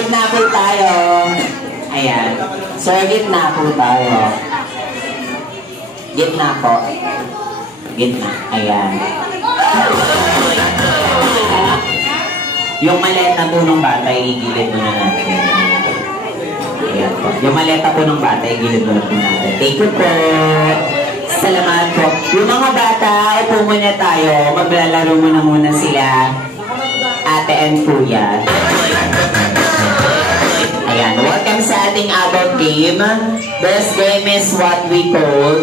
gitna po tayo. Ayan. Sir, gitna po tayo. Gitna po. Gitna. Ayan. Yung maleta po ng bata, igilid mo na natin. Ayan po. Yung maleta po ng bata, igilid mo na po natin. Thank you po. Salamat po. Yung mga bata, upo muna tayo. Maglalaro muna sila. Ate and Kuya. Ayan. Welcome sa ating adult game. This game is what we call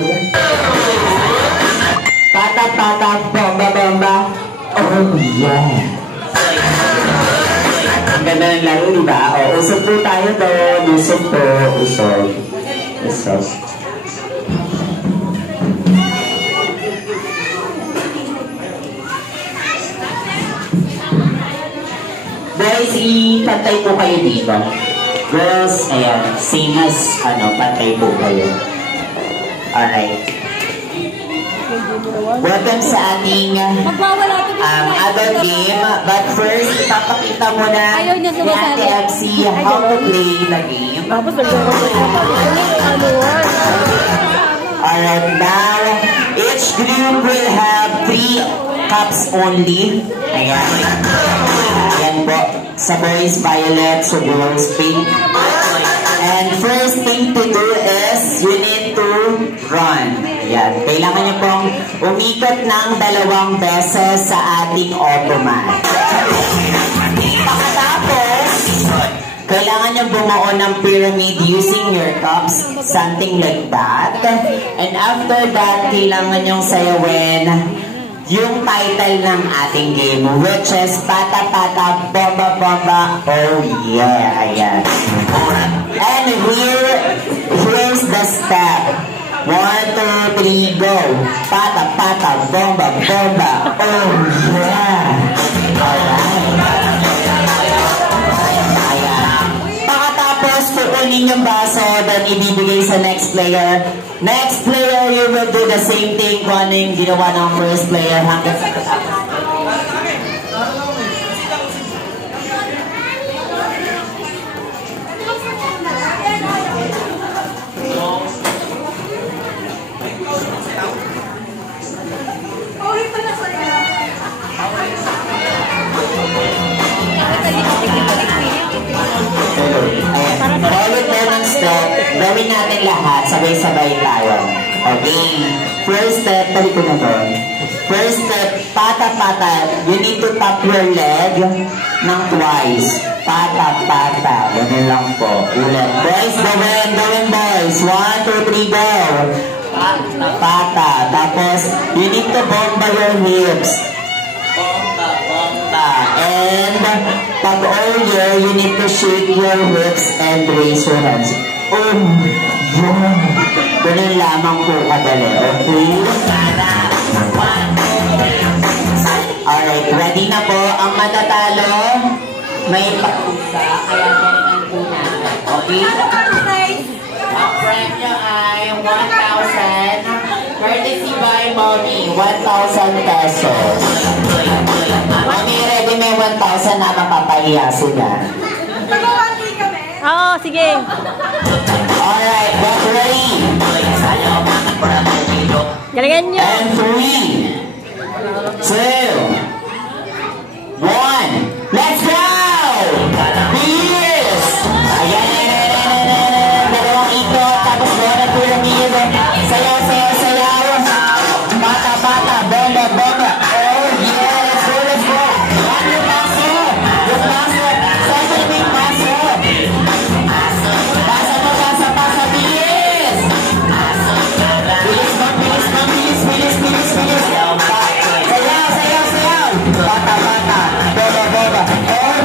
Pata-pata, bomba-bomba. Oh yeah. Ang ganda ng laro, diba? O, usog po tayo doon. Usog po. Usog. Usog. Guys, ipantay po kayo dito. Girls, ayan. Same as, pantay po kayo. Alright. Welcome sa ating adult game. But first, ipapakita mo na ni Ate MC how to play the game. Alright, now, each group will have 3 cups only. Ayan. Ayan po. Sa boys, violet. So, girls, pink. And first thing to do is, you need to run. Ayan. Kailangan niyo pong umikot ng 2 beses sa ating automat. Pagkatapos, kailangan niyo bumuo ng pyramid using your cups. Something like that. And after that, kailangan niyong sayawin yung title ng ating game, which is Pata-Pata, Bomba-Bomba, oh yeah, ayan. And here's the step. 1, 2, 3, go. Pata-Pata, Bomba-Bomba, oh yeah. Alright. Ayan. Pakatapos, pupunin yung baso, then ibibigay sa next player. Next player, you will do the same thing kung ano yung ginawa ng first player hanggang sa katapos. Gawin natin lahat, sabay-sabay tayo. Okay? First step, tali ko na doon. First step, pata-pata. You need to tap your leg ng twice. Pata-pata. Ganun lang po. Ulit. Boys, gawin boys. 1, 2, 3, go. Pata-pata. Tapos, you need to bomba your hips. Bomba. And, pag all year, you need to shake your hips and raise your hands. Oh, yeah. Ganun lamang po kadali. Okay? Alright, ready na po. Ang matatalo, may pakusa. Kaya galingan po natin. Okay? Ang premyo ay 1,000. Courtesy by Mommy, 1,000 pesos. Mommy, ready may 1,000 na mapapahiya sila. Oo, sige. Alright, get ready. Galingan nyo. And 3, 2, 1. Let's go! Bilis! Ayan. Dalawang ikot. Tapos gawin ang pyramid. Sayaw. Bata. Bomba. Oh, yeah. Let's go. Yung paso. Saan yung paso? Pasa. Bilis! Bilis. Sayaw. Bata. Bomba. Oh,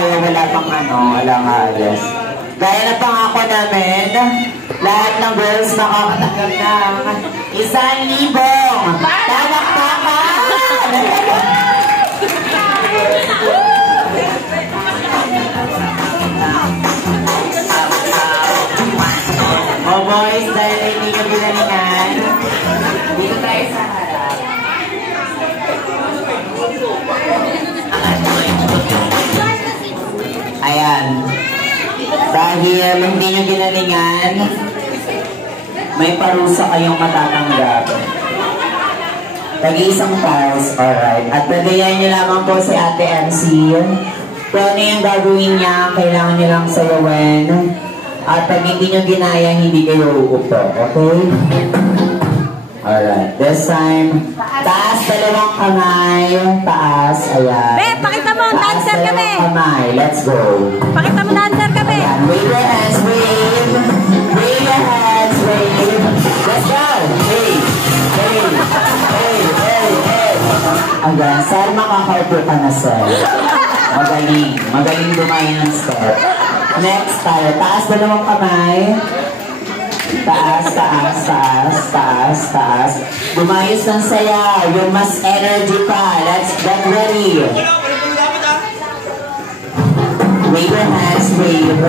tayo, wala pang walang ayos. Gaya na pangako namin, lahat ng girls makakatanggap ng 1,000. Palakpakan! Oh boys, dahil hindi nyo ginalingan, dito tayo sa harap. Ayan. Dahil hindi nyo ginalingan, may parusa kayong matatanggap. Tag-iisang tiles, alright. At pagayan nyo lamang po si Ate MC. Kung ano yung gagawin niya, kailangan nyo lang sayawin. At pag hindi nyo ginaya, hindi kayo uupo. Okay? Alright. This time, taas, dalawang kamay. Taas, ayan. Be, pakita mo, dancer kami. Taas, dalawang kamay. Let's go. Pakita mo, dancer kami. Ayan. Wave your hands, wave. Wave your hands, wave. Let's go. Wave. Wave. Wave. Wave. Wave. Ayan. Sir, makakaupo ka na, sir. Magaling. Magaling dumayo ng step. Next tayo. Taas, dalawang kamay. Taas, taas, taas, taas, taas. Dumayos ng sayaw. Yung mas energy pa. Let's get ready. Wave your hands, wave.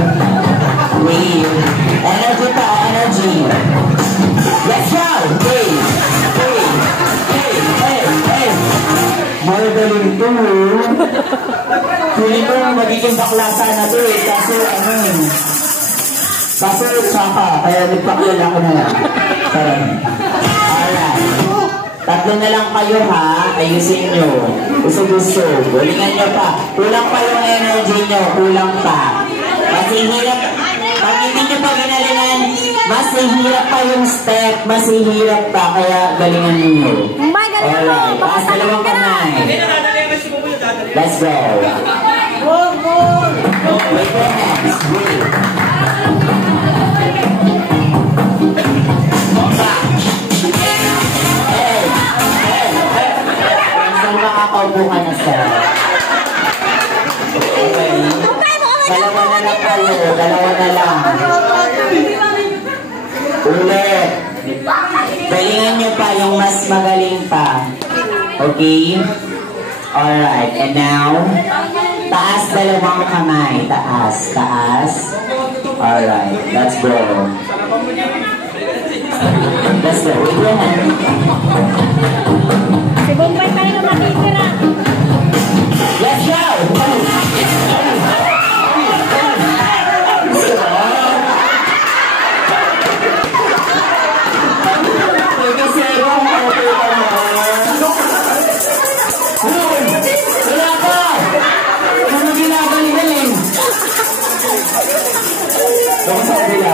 Wave. Energy pa, energy. Let's go. Wave. Wave. Wave. Wave. Wave. Magaling ito. Feeling ko magiging baklasa na ito eh. Kaso tsaka, kaya nagpaklala ko na lang. Alright. Tatlo na lang kayo ha. Ayusin nyo. Gusto-gusto. Galingan nyo pa. Kulang pa yung energy nyo. Kulang pa. Kasi hirap. Pag hindi nyo pa ginalingan, mas hirap pa yung step. Mas hirap pa. Kaya galingan nyo. Alright. Taas dalawang kamay. Let's go. Wait your hands. Wait. Makakaupo ka na, sir. Okay. Dalawa na lang kayo. Dalawa na lang. Ulit. Galingan nyo pa yung mas magaling pa. Okay? Alright. And now, taas dalawang kamay. Taas. Taas. Alright. Let's go. Let's go. Wait your hand. Si Bombay pa rin ang matitira. Let's go! Wala ka! Ano ginagaling-galing? Baka sa kabila.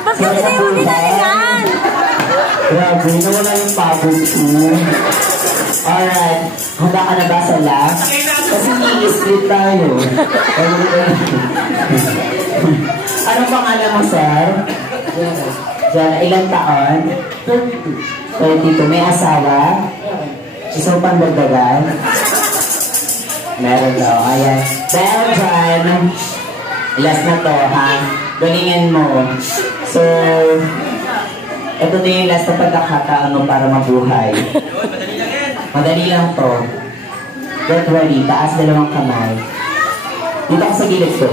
Ba't kasi mo ginalingan? Grabe, nawala yung pagod ko. Alright, handa ka na ba sa last? Kasi i-split tayo. Anong pangalan mo, sir? Diyan, ilang taon? 32. May asawa? Gusto mo pang dagdagan? Meron daw. Ayan. Dahil dyan, last na to, ha? Galingin mo. So, ito na yung last na pagkakataon mo para mabuhay. Madali lang to. Get ready. Taas dalawang kamay. Dito ka sa gilid ko.